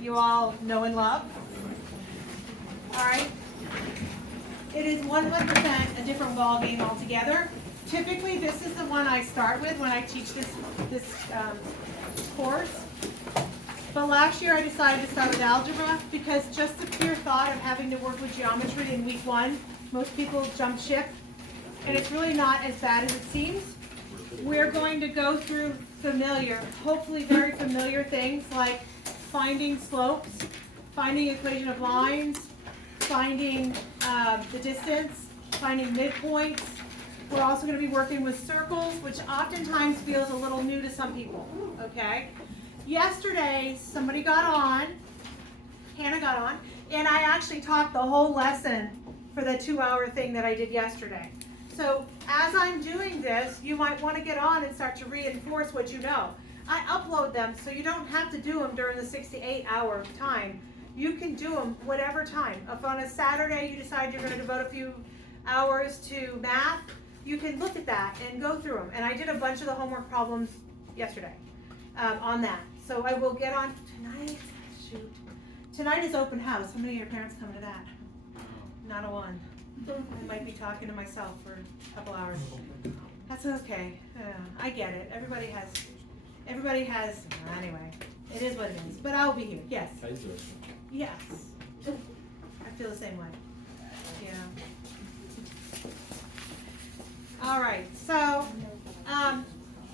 you all know and love. All right. It is 100% a different ballgame altogether. Typically, this is the one I start with when I teach this course. But last year I decided to start with algebra because just the pure thought of having to work with geometry in week 1, most people jump ship, and it's really not as bad as it seems. We're going to go through familiar, hopefully very familiar things like finding slopes, finding equation of lines, finding the distance, finding midpoints. We're also going to be working with circles, which oftentimes feels a little new to some people, okay? Yesterday, somebody got on, Hannah got on, and I actually taught the whole lesson for the 2-hour thing that I did yesterday. So as I'm doing this, you might want to get on and start to reinforce what you know. I upload them so you don't have to do them during the 6 to 8 hour time. You can do them whatever time. If on a Saturday you decide you're going to devote a few hours to math, you can look at that and go through them. And I did a bunch of the homework problems yesterday on that. So I will get on tonight. Shoot. Tonight is open house. How many of your parents coming to that? Not a one. I might be talking to myself for a couple hours. That's okay. I get it. Everybody has, anyway, it is what it is. But I'll be here. Yes. Yes. I feel the same way. Yeah. All right. So,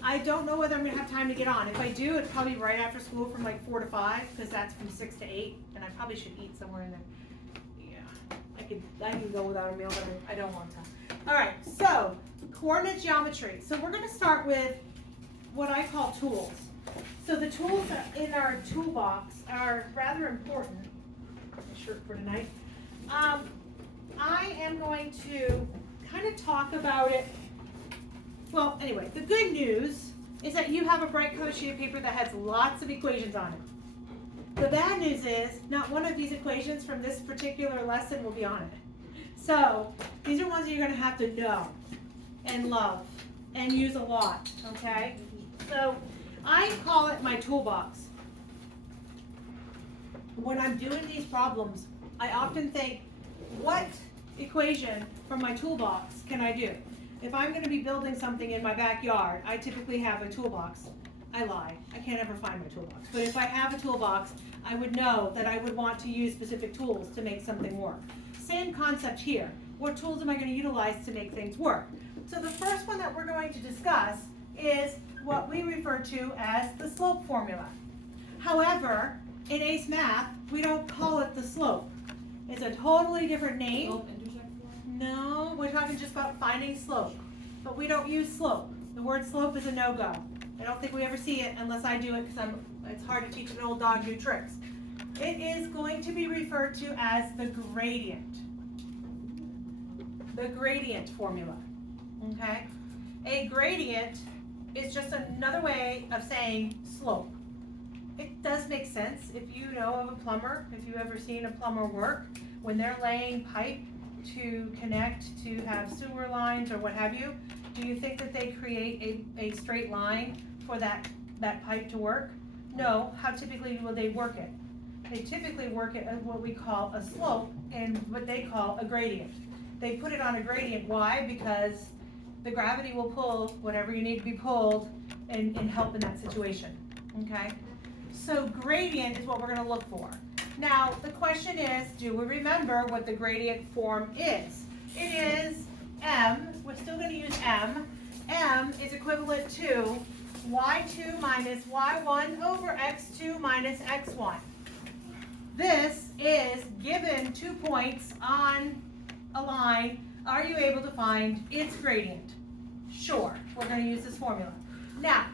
I don't know whether I'm going to have time to get on. If I do, it's probably right after school from like 4 to 5, because that's from 6 to 8, and I probably should eat somewhere in there. Yeah, I can go without a meal, but I don't want to. All right, so coordinate geometry. So we're going to start with what I call tools. So the tools in our toolbox are rather important. My shirt for tonight. I am going to kind of talk about it. Well, anyway, the good news is that you have a bright colored sheet of paper that has lots of equations on it. The bad news is not one of these equations from this particular lesson will be on it. So these are ones that you're going to have to know and love and use a lot, okay? So I call it my toolbox. When I'm doing these problems, I often think, what equation from my toolbox can I do? If I'm going to be building something in my backyard, I typically have a toolbox. I lie. I can't ever find my toolbox. But if I have a toolbox, I would know that I would want to use specific tools to make something work. Same concept here. What tools am I going to utilize to make things work? So the first one that we're going to discuss is what we refer to as the slope formula. However, in ACE Math, we don't call it the slope. It's a totally different name. Slope intersect line? No, we're talking just about finding slope. But we don't use slope. The word slope is a no-go. I don't think we ever see it unless I do it because it's hard to teach an old dog new tricks. It is going to be referred to as the gradient. The gradient formula. Okay? A gradient is just another way of saying slope. It does make sense if you know of a plumber, if you've ever seen a plumber work, when they're laying pipe to connect to have sewer lines or what have you, do you think that they create a straight line for that pipe to work? No. How typically will they work it? They typically work it at what we call a slope and what they call a gradient. They put it on a gradient. Why? Because the gravity will pull whatever you need to be pulled and help in that situation. Okay? So gradient is what we're going to look for. Now, the question is, do we remember what the gradient form is? It is m. We're still going to use m. M is equivalent to y2 minus y1 over x2 minus x1. This is given 2 points on a line. Are you able to find its gradient? Sure. We're going to use this formula. Now,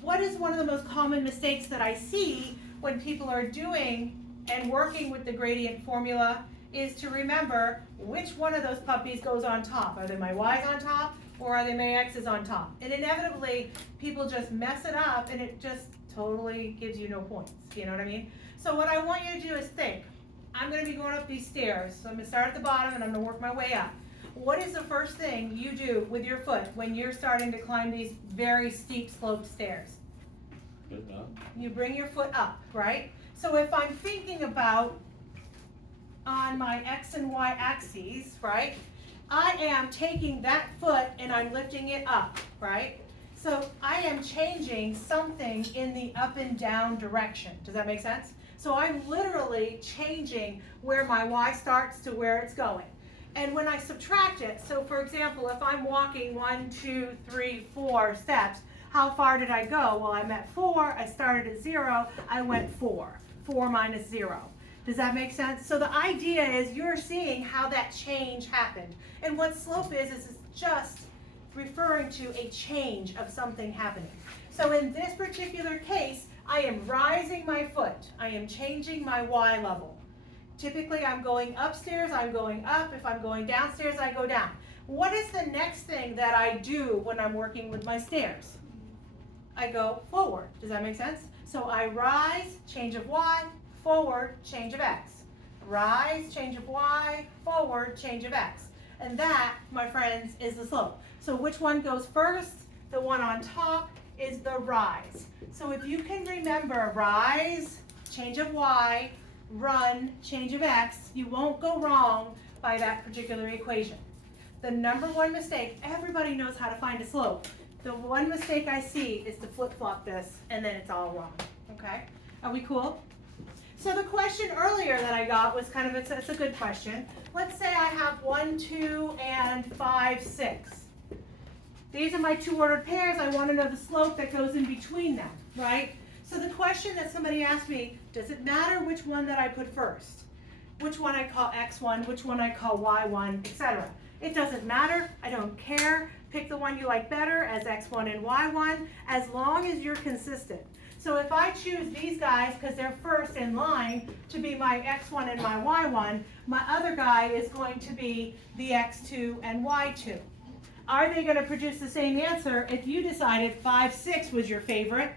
what is one of the most common mistakes that I see when people are doing and working with the gradient formula is to remember which one of those puppies goes on top. Are they my y's on top or are they my x's on top? And inevitably, people just mess it up and it just totally gives you no points. You know what I mean? So what I want you to do is think. I'm going to be going up these stairs. So I'm going to start at the bottom and I'm going to work my way up. What is the first thing you do with your foot when you're starting to climb these very steep sloped stairs? Good enough. You bring your foot up, right? So if I'm thinking about on my X and Y axes, right, I am taking that foot and I'm lifting it up, right? So I am changing something in the up and down direction. Does that make sense? So I'm literally changing where my Y starts to where it's going. And when I subtract it, so for example, if I'm walking 1, 2, 3, 4 steps, how far did I go? Well, I'm at 4, I started at 0, I went 4. 4 minus 0. Does that make sense? So the idea is you're seeing how that change happened. And what slope is it's just referring to a change of something happening. So in this particular case, I am rising my foot. I am changing my Y level. Typically, I'm going upstairs, I'm going up. If I'm going downstairs, I go down. What is the next thing that I do when I'm working with my stairs? I go forward. Does that make sense? So I rise, change of Y, forward, change of X. Rise, change of Y, forward, change of X. And that, my friends, is the slope. So which one goes first? The one on top is the rise. So if you can remember rise, change of Y, run, change of X, you won't go wrong by that particular equation. The number one mistake, everybody knows how to find a slope. The one mistake I see is to flip-flop this and then it's all wrong, okay? Are we cool? So the question earlier that I got was kind of, it's a good question. Let's say I have 1, 2, and 5, 6. These are my two ordered pairs. I want to know the slope that goes in between them, right? So the question that somebody asked me, does it matter which one that I put first? Which one I call X1, which one I call Y1, etc. It doesn't matter. I don't care. Pick the one you like better as X1 and Y1 as long as you're consistent. So if I choose these guys because they're first in line to be my X1 and my Y1, my other guy is going to be the X2 and Y2. Are they going to produce the same answer if you decided 5, 6 was your favorite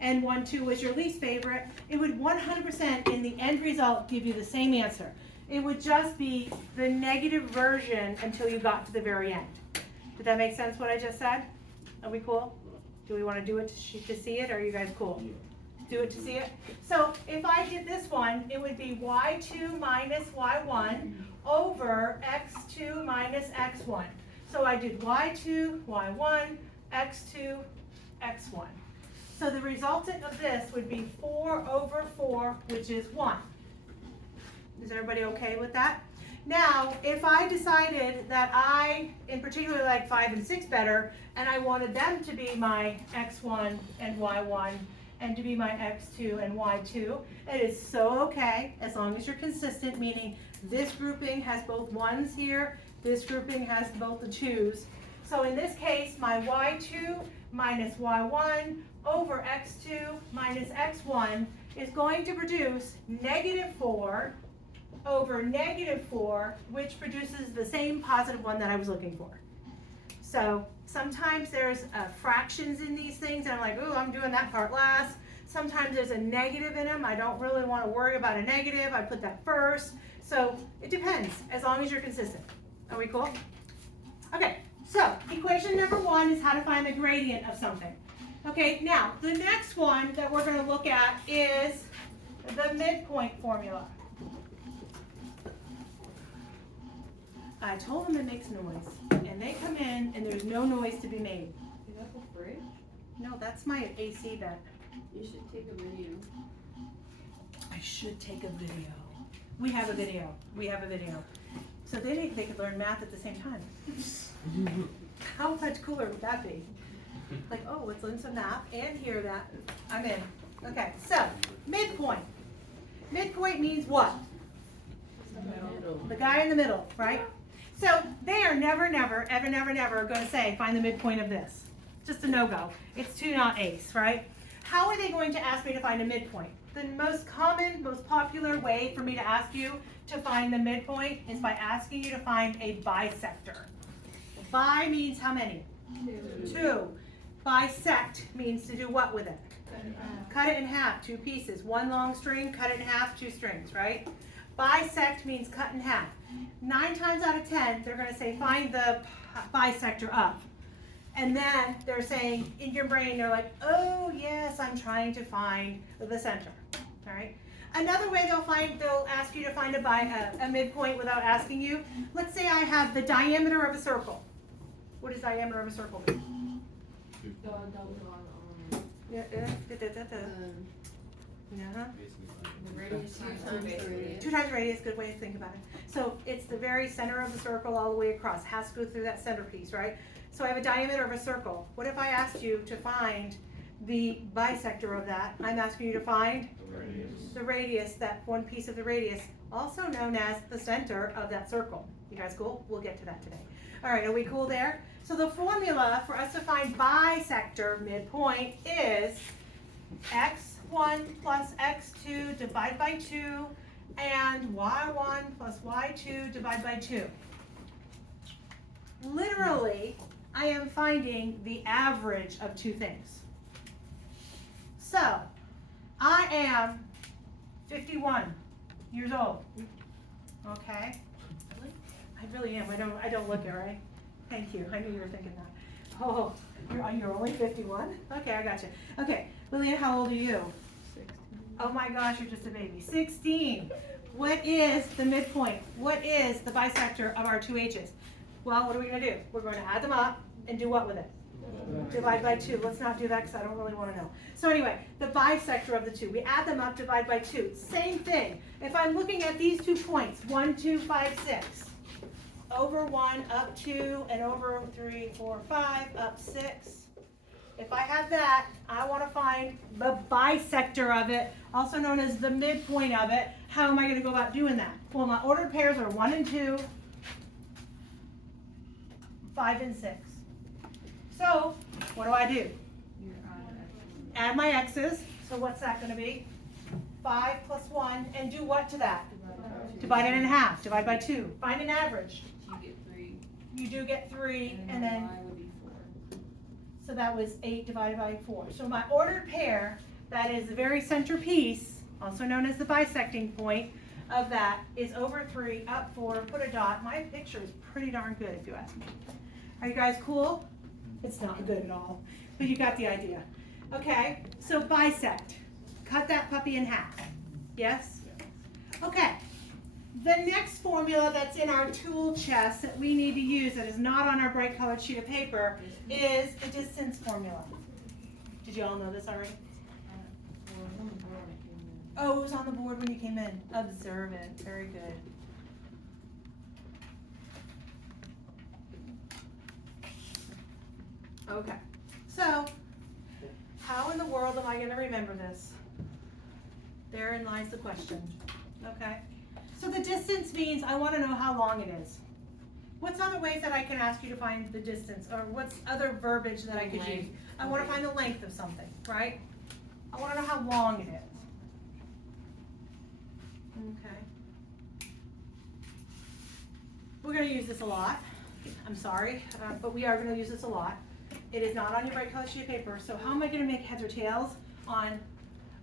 and 1, 2 was your least favorite? It would 100% in the end result give you the same answer. It would just be the negative version until you got to the very end. Did that make sense what I just said? Are we cool? Do we want to do it to see it, or are you guys cool? Do it to see it? So if I did this one, it would be Y2 minus Y1 over X2 minus X1. So I did Y2, Y1, X2, X1. So the resultant of this would be 4 over 4, which is 1. Is everybody okay with that? Now, if I decided that I, in particular, like 5 and 6 better, and I wanted them to be my X1 and Y1, and to be my X2 and Y2, it is so okay, as long as you're consistent, meaning this grouping has both 1s here, this grouping has both the 2s. So in this case, my Y2 minus Y1 over X2 minus X1 is going to produce negative 4 over negative 4, which produces the same positive one that I was looking for. So sometimes there's fractions in these things, and I'm like, ooh, I'm doing that part last. Sometimes there's a negative in them. I don't really want to worry about a negative. I put that first. So it depends, as long as you're consistent. Are we cool? Okay, so equation number 1 is how to find the gradient of something. Okay, now the next one that we're going to look at is the midpoint formula. I told them it makes noise, and they come in, and there's no noise to be made. Is that the fridge? No, that's my AC vent. You should take a video. I should take a video. We have a video. We have a video. So they could learn math at the same time. How much cooler would that be? Like, oh, let's learn some math and hear that. I'm in. Okay, so midpoint. Midpoint means what? The guy in the middle, right? So they are never, ever going to say, find the midpoint of this. Just a no-go. It's too not ace, right? How are they going to ask me to find a midpoint? The most common, most popular way for me to ask you to find the midpoint is by asking you to find a bisector. Bi means how many? 2. Bisect means to do what with it? Cut it in half, 2 pieces. 1 long string, cut it in half, 2 strings, right? Bisect means cut in half. 9 times out of 10, they're going to say find the bisector of. And then they're saying, in your brain, they're like, oh yes, I'm trying to find the center, all right? Another way they'll ask you to find a midpoint without asking you. Let's say I have the diameter of a circle. What does diameter of a circle mean? Yeah, The radius times the radius. 2 times radius, good way to think about it. So it's the very center of the circle all the way across. It has to go through that centerpiece, right? So I have a diameter of a circle. What if I asked you to find the bisector of that? I'm asking you to find the radius, that one piece of the radius, also known as the center of that circle. You guys cool? We'll get to that today. All right, are we cool there? So the formula for us to find bisector midpoint is x1 plus x2 divided by 2 and y1 plus y2 divided by 2. Literally, I am finding the average of two things. So, I am 51 years old. Okay? I really am. I don't look it, right? Thank you. I knew you were thinking that. Oh, you're only 51? Okay, I got you. Okay, Lillian, how old are you? 16. Oh my gosh, you're just a baby. 16. What is the midpoint? What is the bisector of our two H's? Well, what are we going to do? We're going to add them up and do what with it? Divide by 2. Let's not do that because I don't really want to know. So anyway, the bisector of the two. We add them up, divide by 2. Same thing. If I'm looking at these 2 points, 1, 2, 5, 6, over 1, up 2, and over 3, 4, 5, up 6. If I have that, I want to find the bisector of it, also known as the midpoint of it. How am I going to go about doing that? Well, my ordered pairs are 1 and 2, 5 and 6. So, what do? Add my x's. So what's that going to be? 5 plus 1, and do what to that? Divide it in half. Divide by 2. Find an average. You get 3. You do get 3, and then, y would be 4. so that was 8 divided by 4. So my ordered pair, that is the very center piece, also known as the bisecting point of that, is over 3, up 4, put a dot. My picture is pretty darn good if you ask me. Are you guys cool? It's not good at all, but you got the idea. Okay, so bisect. Cut that puppy in half. Yes? Okay. The next formula that's in our tool chest that we need to use that is not on our bright colored sheet of paper is the distance formula. Did you all know this already? Oh, it was on the board when you came in. Observe it. Very good. Okay. So, how in the world am I going to remember this? Therein lies the question. Okay. So the distance means I want to know how long it is. What's other ways that I can ask you to find the distance? Or what's other verbiage that I could use? I want to find the length of something, right? I want to know how long it is. Okay. We're going to use this a lot. I'm sorry, but we are going to use this a lot. It is not on your bright colored sheet of paper, so how am I going to make heads or tails on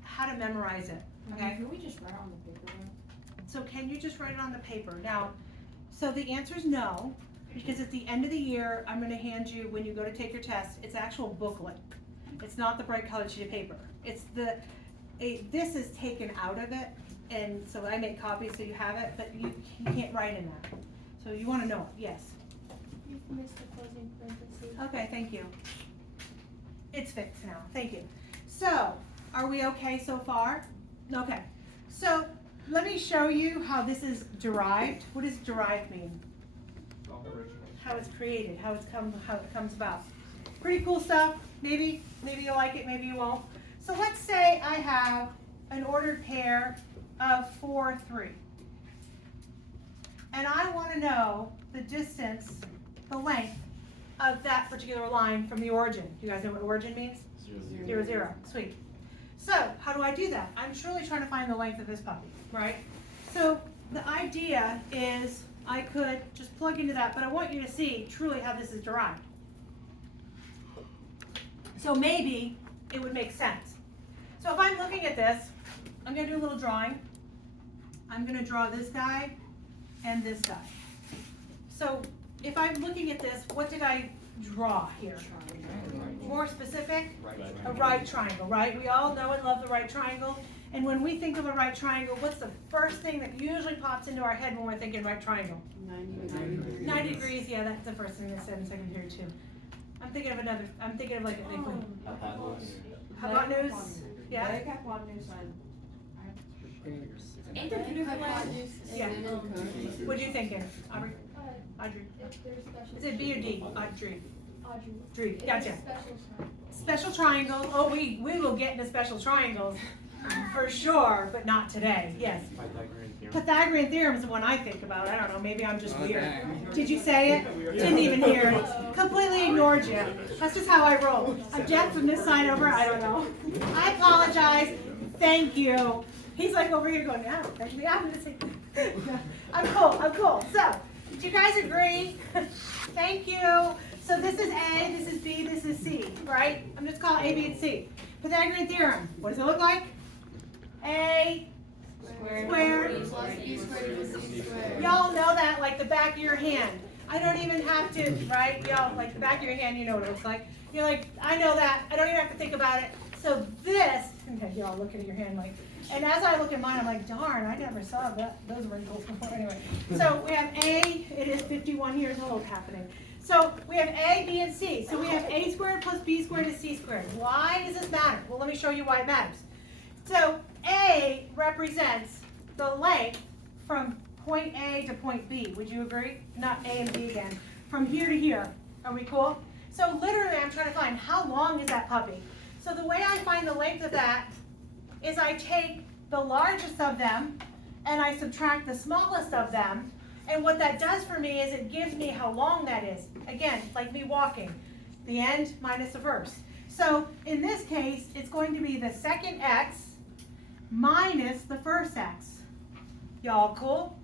how to memorize it? Okay. Can we just write on the paper then? So can you just write it on the paper? Now, so the answer is no, because at the end of the year, I'm going to hand you, when you go to take your test, it's an actual booklet. It's not the bright colored sheet of paper. It's this is taken out of it, and so I make copies so you have it, but you can't write in that. So you want to know it, yes. You've missed the closing parentheses. Okay, thank you. It's fixed now, thank you. So, are we okay so far? Okay, so let me show you how this is derived. What does derived mean? How it's created, how it comes about. Pretty cool stuff. Maybe you'll like it, maybe you won't. So let's say I have an ordered pair of 4, 3. And I want to know the distance, the length of that particular line from the origin. Do you guys know what origin means? 0, 0. Sweet. So, how do I do that? I'm surely trying to find the length of this puppy, right? So, the idea is I could just plug into that, but I want you to see truly how this is derived. So maybe it would make sense. So if I'm looking at this, I'm going to do a little drawing. I'm going to draw this guy and this guy. So if I'm looking at this, what did I draw here? More specific? A right triangle, right? We all know and love the right triangle. And when we think of a right triangle, what's the first thing that usually pops into our head when we're thinking right triangle? 90 degrees, yeah, that's the first thing they said in second period too. I'm thinking of like an equation. Hypotenuse, yeah? Yeah. What are you thinking, Aubrey? Audrey? Is it B or D? Audrey. Audrey, gotcha. Special triangle, oh, we will get into special triangles for sure, but not today, yes. Pythagorean theorem is the one I think about. I don't know, maybe I'm just weird. Did you say it? Didn't even hear it. Completely ignored you. That's just how I roll. I'm deaf from this side over, I don't know. I apologize. Thank you. He's like over here going, no, thank me. I'm gonna say, I'm cool. So, do you guys agree? Thank you. So this is A, this is B, this is C, right? I'm just calling A, B, and C. Pythagorean theorem. What does it look like? A squared. Y'all know that like the back of your hand. I don't even have to, right? Y'all, like the back of your hand, you know what it looks like. You're like, I know that. I don't even have to think about it. So this, okay, y'all looking at your hand like, and as I look at mine, I'm like, darn, I never saw those wrinkles before. Anyway, so we have A, it is 51 years old happening. So we have A, B, and C. So we have A squared plus B squared is C squared. Why does this matter? Well, let me show you why it matters. So A represents the length from point A to point B. Would you agree? Not A and B again. From here to here. Are we cool? So literally, I'm trying to find how long is that puppy. So the way I find the length of that is I take the largest of them and I subtract the smallest of them. And what that does for me is it gives me how long that is. Again, like me walking. The end minus the first. So in this case, it's going to be the second x minus the first x. Y'all cool?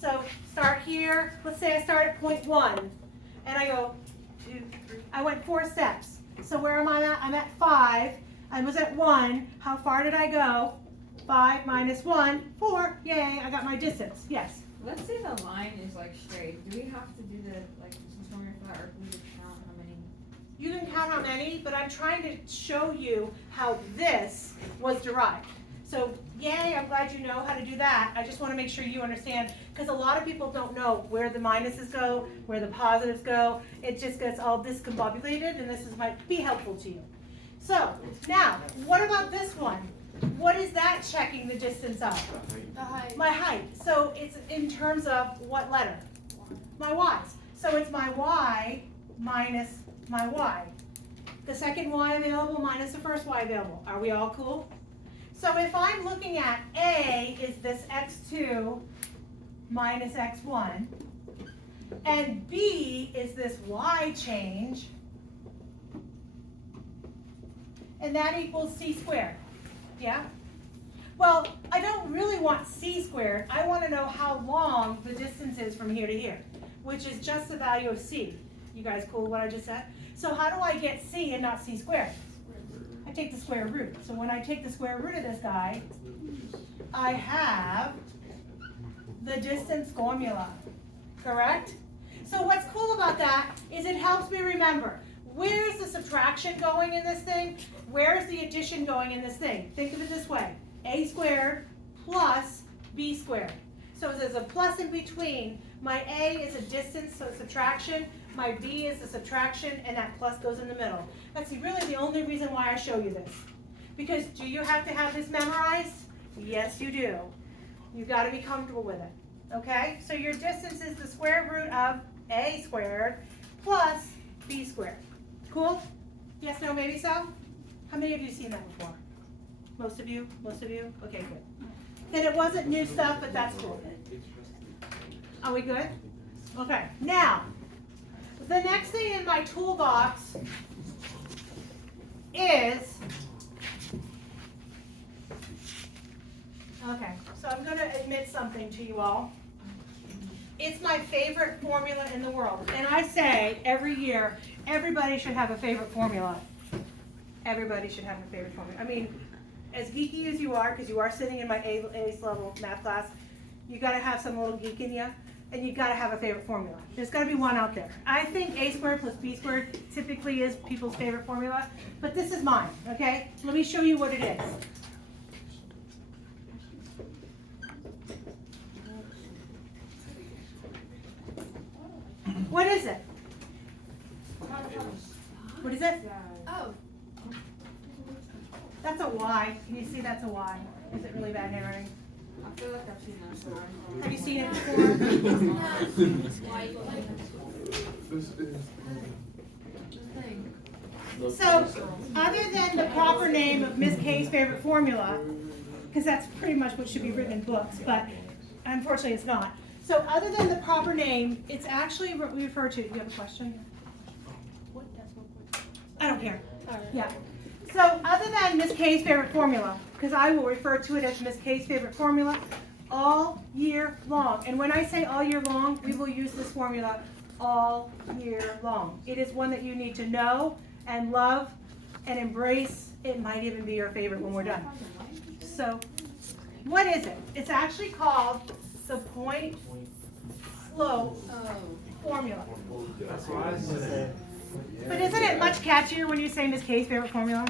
So start here. Let's say I start at point 1. And I go 2, 3. I went 4 steps. So where am I at? I'm at 5. I was at 1. How far did I go? 5 minus 1, 4. Yay, I got my distance. Yes? Let's say the line is like straight. Do we have to do the like distance formula for that, or can we just count how many? You can count how many, but I'm trying to show you how this was derived. So yay, I'm glad you know how to do that. I just want to make sure you understand, because a lot of people don't know where the minuses go, where the positives go. It just gets all discombobulated, and this might be helpful to you. So now, what about this one? What is that checking the distance of? The height. My height. So it's in terms of what letter? My y's. So it's my y minus my y. The second y available minus the first y available. Are we all cool? So if I'm looking at A is this x2 minus x1, and B is this y change, and that equals c squared. Yeah? Well, I don't really want c squared. I want to know how long the distance is from here to here, which is just the value of c. You guys cool with what I just said? So how do I get c and not c squared? I take the square root. So when I take the square root of this guy, I have the distance formula, correct? So what's cool about that is it helps me remember, where's the subtraction going in this thing? Where's the addition going in this thing? Think of it this way. A squared plus B squared. So there's a plus in between. My A is a distance, so subtraction. My B is the subtraction, and that plus goes in the middle. That's really the only reason why I show you this. Because do you have to have this memorized? Yes, you do. You've got to be comfortable with it. Okay? So your distance is the square root of A squared plus B squared. Cool? Yes, no, maybe so? How many of you have seen that before? Most of you? Most of you? Okay, good. And it wasn't new stuff, but that's cool. Are we good? Okay, now, the next thing in my toolbox is, okay, so I'm going to admit something to you all. It's my favorite formula in the world. And I say every year, everybody should have a favorite formula. Everybody should have a favorite formula. I mean, as geeky as you are, because you are sitting in my Aice level math class, you got to have some little geek in you, and you got to have a favorite formula. There's got to be one out there. I think A squared plus B squared typically is people's favorite formula, but this is mine, okay? Let me show you what it is. What is it? What is it? Oh. That's a Y. Can you see that's a Y? Is it really bad handwriting? I feel like I've seen that somewhere. Have you seen it before? So, other than the proper name of Miss K's favorite formula, because that's pretty much what should be written in books, but unfortunately it's not. So, other than the proper name, it's actually what we refer to. Do you have a question? I don't care. Yeah. So, other than Miss K's favorite formula, because I will refer to it as Miss K's favorite formula all year long. And when I say all year long, we will use this formula all year long. It is one that you need to know and love and embrace. It might even be your favorite when we're done. So, what is it? It's actually called the point slope formula. But isn't it much catchier when you say Miss K's favorite formula?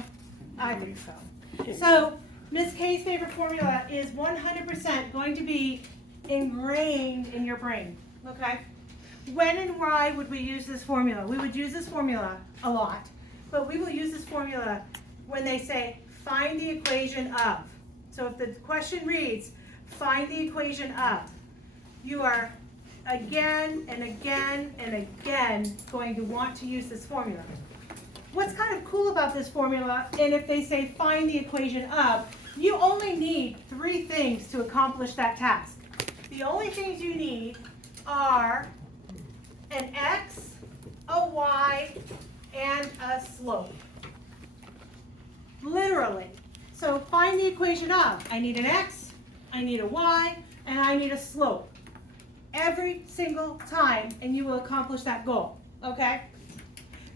I think so. So, Miss K's favorite formula is 100% going to be ingrained in your brain. Okay? When and why would we use this formula? We would use this formula a lot, but we will use this formula when they say, find the equation of. So if the question reads, find the equation of, you are again and again and again going to want to use this formula. What's kind of cool about this formula, and if they say find the equation of, you only need 3 things to accomplish that task. The only things you need are an x, a y, and a slope. Literally. So find the equation of. I need an x, I need a y, and I need a slope. Every single time, and you will accomplish that goal. Okay?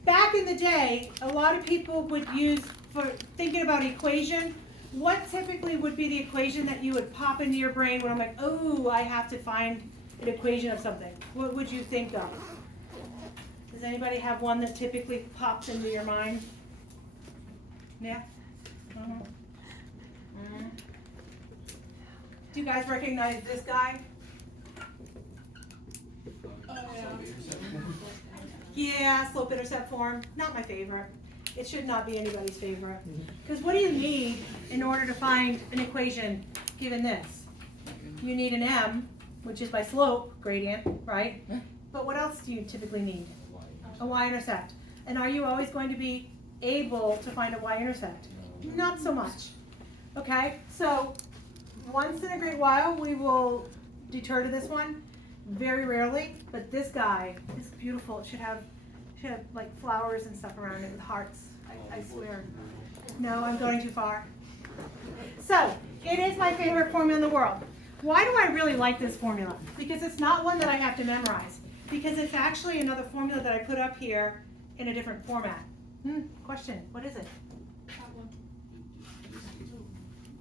Back in the day, a lot of people would use, for thinking about equation, what typically would be the equation that you would pop into your brain when I'm like, oh, I have to find an equation of something? What would you think of? Does anybody have one that typically pops into your mind? Yeah? Do you guys recognize this guy? Yeah, slope-intercept form, not my favorite. It should not be anybody's favorite. Because what do you need in order to find an equation given this? You need an m, which is by slope gradient, right? But what else do you typically need? A y-intercept. And are you always going to be able to find a y-intercept? Not so much. Okay, so once in a great while we will deter to this one. Very rarely, but this guy is beautiful. It should have like flowers and stuff around it with hearts. I swear. No, I'm going too far. So, it is my favorite formula in the world. Why do I really like this formula? Because it's not one that I have to memorize. Because it's actually another formula that I put up here in a different format. Question, what is it? That one.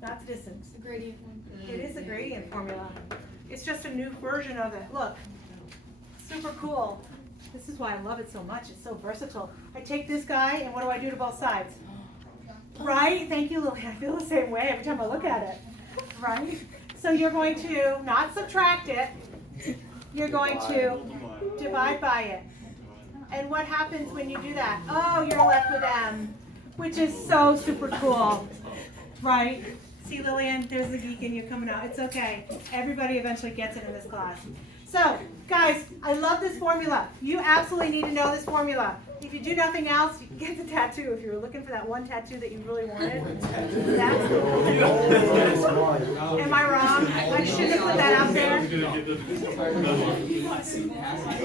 That's distance. The gradient one. It is a gradient formula. It's just a new version of it. Look, super cool. This is why I love it so much. It's so versatile. I take this guy, and what do I do to both sides? Right? Thank you, Lily. I feel the same way every time I look at it. Right? So you're going to not subtract it. You're going to divide by it. And what happens when you do that? Oh, you're left with m, which is so super cool. Right? See, Lillian, there's the geek in you coming out. It's okay. Everybody eventually gets it in this class. So, guys, I love this formula. You absolutely need to know this formula. If you do nothing else, you can get the tattoo. If you were looking for that one tattoo that you really wanted, that's the one. Am I wrong? I shouldn't have put that out there.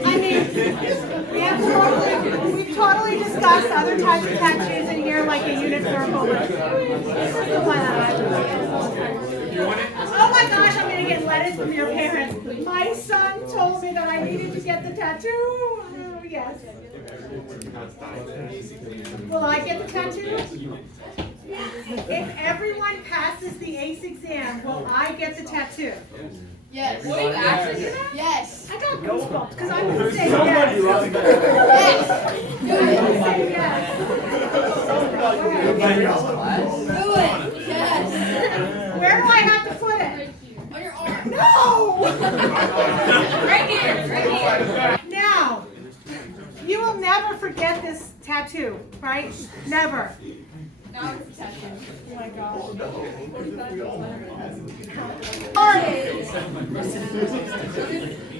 I mean, we've totally discussed other types of tattoos in here, like a unit circle. This is the one that oh my gosh, I'm going to get letters from your parents. My son told me that I needed to get the tattoo. Oh, yes. Will I get the tattoo? If everyone passes the ACE exam, will I get the tattoo? Yes. Will you actually do that? Yes. I got goosebumps because I'm going to say yes. I'm going to say yes. Do it. Yes. Where do I have to put it? On your arm. No! Right here. Now, tattoo, right? Never. Now it's a tattoo. Oh my gosh.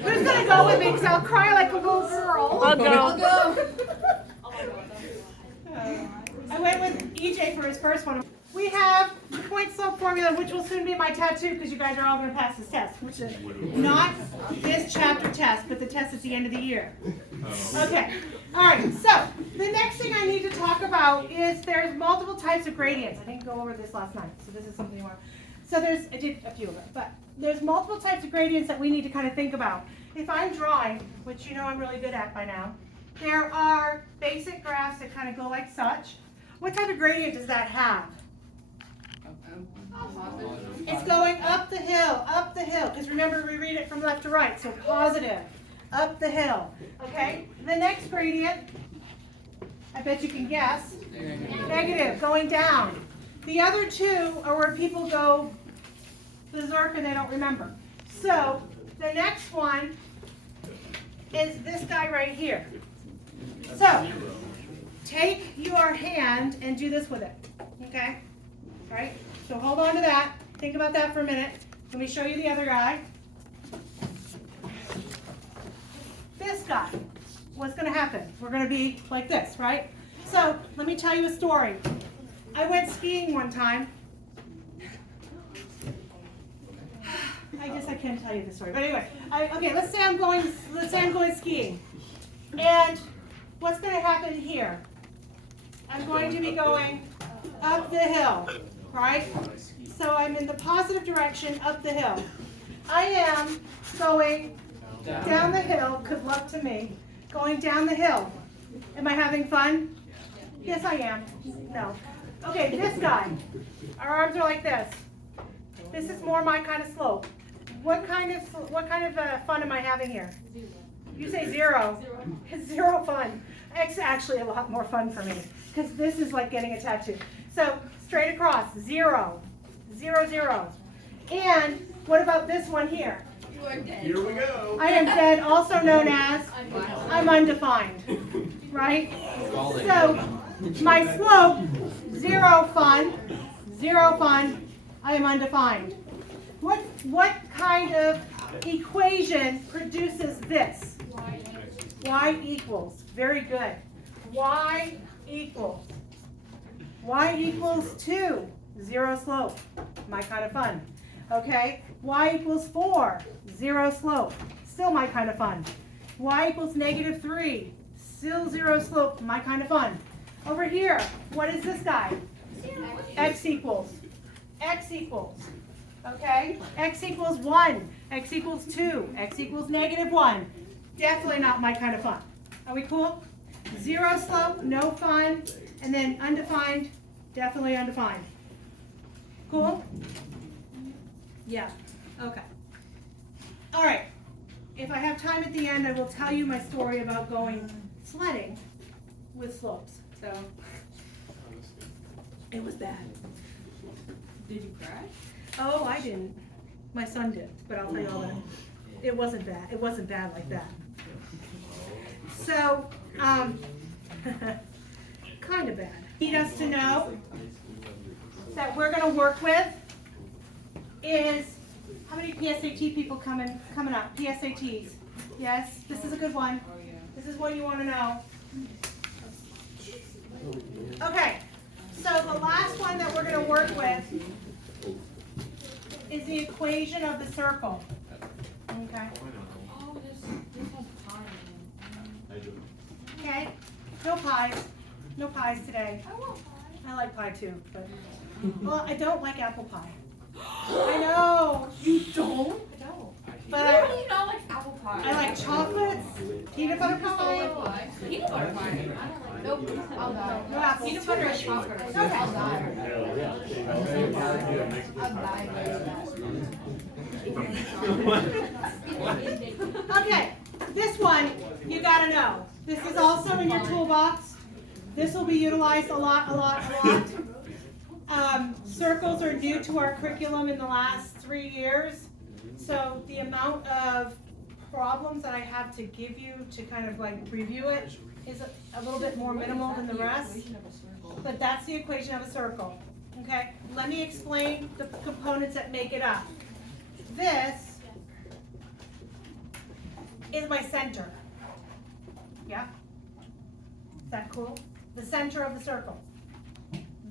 Who's gonna go with me? Because I'll cry like a little girl. I'll go. I went with EJ for his first one. We have the point slope formula, which will soon be my tattoo because you guys are all going to pass this test, which is not this chapter test, but the test at the end of the year. Okay. All right. So the next thing I need to talk about is there's multiple types of gradients. I didn't go over this last night, so this is something more. So I did a few of them, but there's multiple types of gradients that we need to kind of think about. If I'm drawing, which you know I'm really good at by now, there are basic graphs that kind of go like such. What type of gradient does that have? It's going up the hill, because remember we read it from left to right, so positive, up the hill, okay? The next gradient, I bet you can guess, negative, going down. The other two are where people go berserk and they don't remember. So the next one is this guy right here. So take your hand and do this with it, okay? All right, so hold on to that. Think about that for a minute. Let me show you the other guy. This guy, what's going to happen? We're going to be like this, right? So let me tell you a story. I went skiing one time. I guess I can't tell you the story, but anyway. Okay, let's say I'm going skiing, and what's going to happen here? I'm going to be going up the hill, right? So I'm in the positive direction up the hill. I am going down the hill, good luck to me, going down the hill. Am I having fun? Yes, I am. No. Okay, this guy. Our arms are like this. This is more my kind of slope. What kind of fun am I having here? You say zero. It's zero fun. It's actually a lot more fun for me because this is like getting a tattoo. So straight across, 0, 0, 0. And what about this one here? You are dead. Here we go. I am dead, also known as I'm undefined, right? So my slope, 0 fun, 0 fun, I am undefined. What kind of equation produces this? Y equals, very good. Y equals 2, 0 slope, my kind of fun. Okay, y equals 4, 0 slope, still my kind of fun. Y equals -3, still 0 slope, my kind of fun. Over here, what is this guy? X equals, okay? X equals 1, X equals 2, X equals -1. Definitely not my kind of fun. Are we cool? 0 slope, no fun, and then undefined, definitely undefined. Cool? Yeah, okay. All right, if I have time at the end, I will tell you my story about going sledding with slopes. So, it was bad. Did you crash? Oh, I didn't. My son did, but I'll tell you all that. It wasn't bad. It wasn't bad like that. So, kind of bad. Need us to know that we're going to work with is how many PSAT people coming up? PSATs. Yes, this is a good one. Oh yeah. This is what you want to know. Okay, so the last one that we're going to work with is the equation of the circle. Okay. Oh, this has pie in it. Okay. No pies. No pies today. I want pie. I like pie too, but well, I don't like apple pie. I know. You don't? I don't. But How do you not like apple pie? I like chocolates, peanut butter pie. pie. Peanut butter pie. I don't like. Nope. I'll die. No apples. Peanut butter and chocolate. Okay. I'll die. Okay, this one you gotta know. This is also in your toolbox. This will be utilized a lot. Circles are new to our curriculum in the last 3 years. So the amount of problems that I have to give you to kind of like review it is a little bit more minimal than the rest, Equation of a circle. but that's the equation of a circle, okay? Let me explain the components that make it up. This is my center. Yeah? Is that cool? The center of the circle.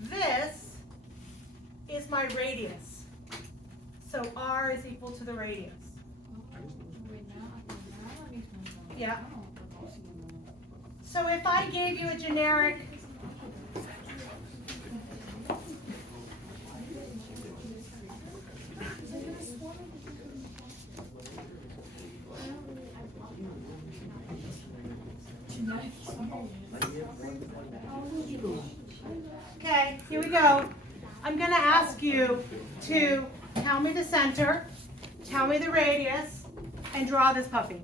This is my radius. So R is equal to the radius. Yeah. So if I gave you a generic okay, here we go. I'm going to ask you to tell me the center, tell me the radius, and draw this puppy.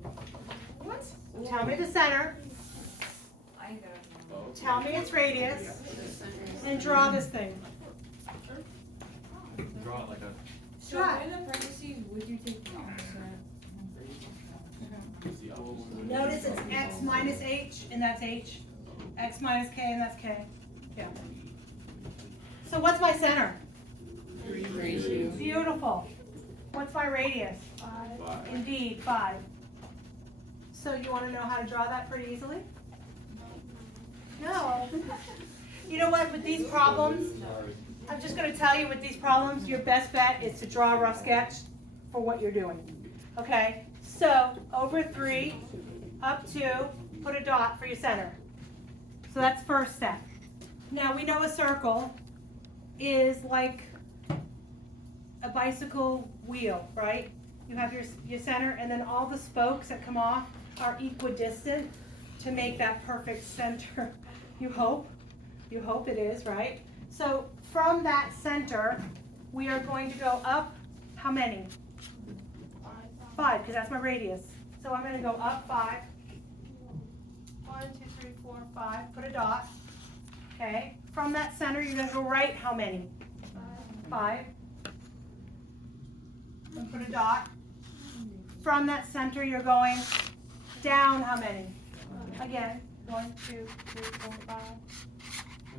What? Tell me the center, I don't know. tell me its radius, and draw this thing. Draw it like a. So Sure. in the parentheses, would you take the opposite? Notice it's x minus h, and that's h. X minus k, and that's k. Yeah. So what's my center? Beautiful. What's my radius? 5. Indeed, 5. So you want to know how to draw that pretty easily? No. You know what, with these problems, I'm just going to tell you with these problems, your best bet is to draw a rough sketch for what you're doing. Okay? So, over 3, up 2, put a dot for your center. So that's first step. Now we know a circle is like a bicycle wheel, right? You have your center, and then all the spokes that come off are equidistant to make that perfect center. You hope it is, right? So from that center, we are going to go up, how many? 5, because that's my radius. So I'm going to go up 5. 1, 2, 3, 4, 5. Put a dot. Okay. From that center, you're going to go right how many? 5. And put a dot. From that center, you're going down how many? Again, 1, 2, 3, 4, 5.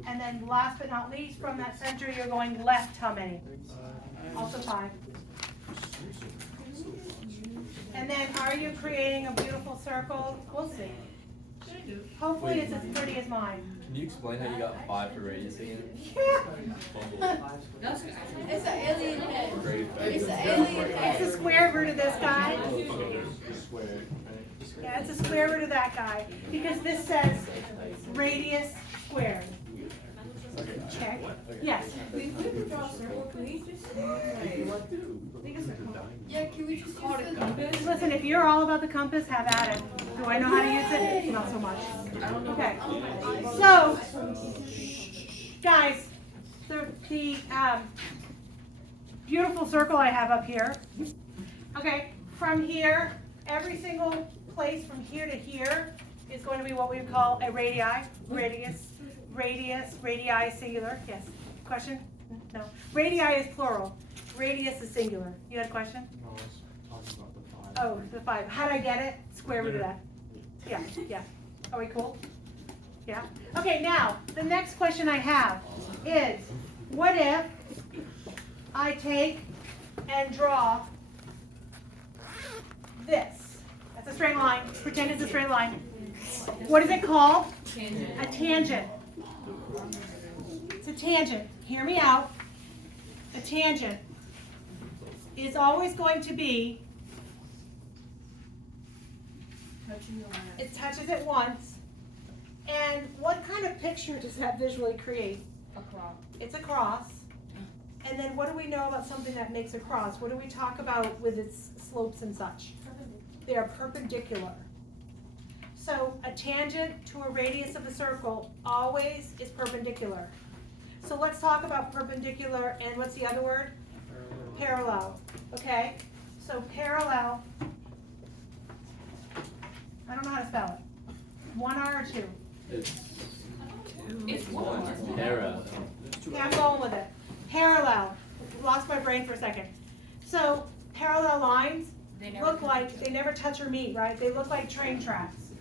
And then last but not least, from that center, you're going left how many? Also 5. And then are you creating a beautiful circle? We'll see. Hopefully it's as pretty as mine. Can you explain how you got 5 for radius again? That's good. It's an alien head. Great. It's an alien It's head. the square root of this guy. Square. Yeah, it's a square root of that guy. Because this says radius squared. Okay? Yes. We could draw a circle. Can we just Yeah, can we just call it a compass? Listen, if you're all about the compass, have at it. Do I know how to use it? Not so much. Okay. So, guys, the beautiful circle I have up here. Okay, from here, every single place from here to here is going to be what we would call a radii, radius, radii singular. Yes. Question? No. Radii is plural. Radius is singular. You had a question? No, I was talking about the 5. Oh, the 5. How did I get it? Square root of that. Yeah, yeah. Are we cool? Yeah? Okay, now, the next question I have is, what if I take and draw this? That's a straight line. Pretend it's a straight line. What is it called? tangent? A tangent. It's a tangent. Hear me out. A tangent is always going to be, Touching the line. it touches it once, and what kind of picture does that visually create? Across. It's a cross, and then what do we know about something that makes a cross? What do we talk about with its slopes and such? They are perpendicular. So a tangent to a radius of a circle always is perpendicular. So let's talk about perpendicular, and what's the other word? Parallel. Okay? So parallel, I don't know how to spell it. 1 R or 2? It's one. Para. Okay, I'm going with it. Parallel. Lost my brain for a second. So parallel lines look like, they never touch or meet, right? They look like train tracks.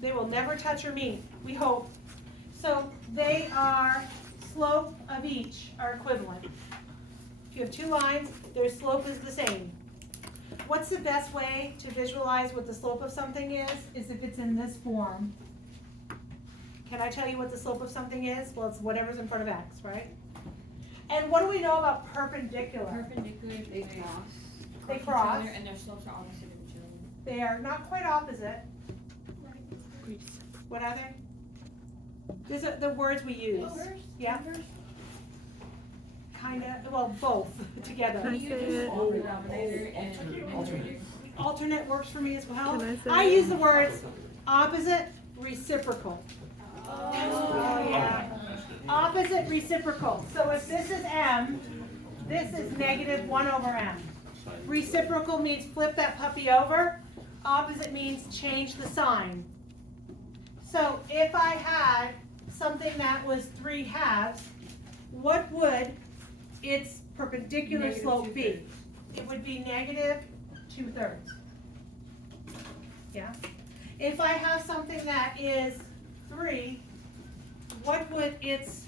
They will never touch or meet, we hope. So they are, slope of each are equivalent. If you have two lines, their slope is the same. What's the best way to visualize what the slope of something is if it's in this form. Can I tell you what the slope of something is? Well, it's whatever's in front of x, right? And what do we know about perpendicular? Perpendicular, they cross. They each cross. other, and their slopes are opposite of each other. They are not quite opposite. What are they? These are the words we use. Yeah. Kinda, well, both together. You just solve the denominator and alternate. Alternate works for me as well. Can I say I that? use the words opposite, reciprocal. Oh, yeah. Opposite, reciprocal. So if this is m, this is negative 1 over m. Reciprocal means flip that puppy over. Opposite means change the sign. So if I had something that was 3/2, what would its perpendicular Negative slope be? 2/3. It would be negative 2/3. Yeah? If I have something that is 3, what would its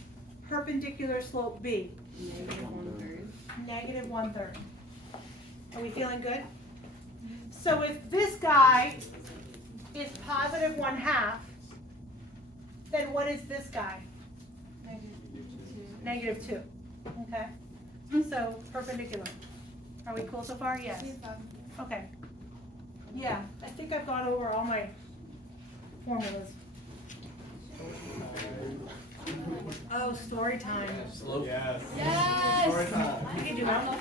perpendicular slope be? Negative 1/3. Negative 1/3. Are we feeling good? So if this guy is positive 1/2, then what is this guy? Negative 2. Okay. So perpendicular. Are we cool so far? Yes. Okay. Yeah, I think I've gone over all my formulas. Oh, story time. Slope. Yes. I can do that.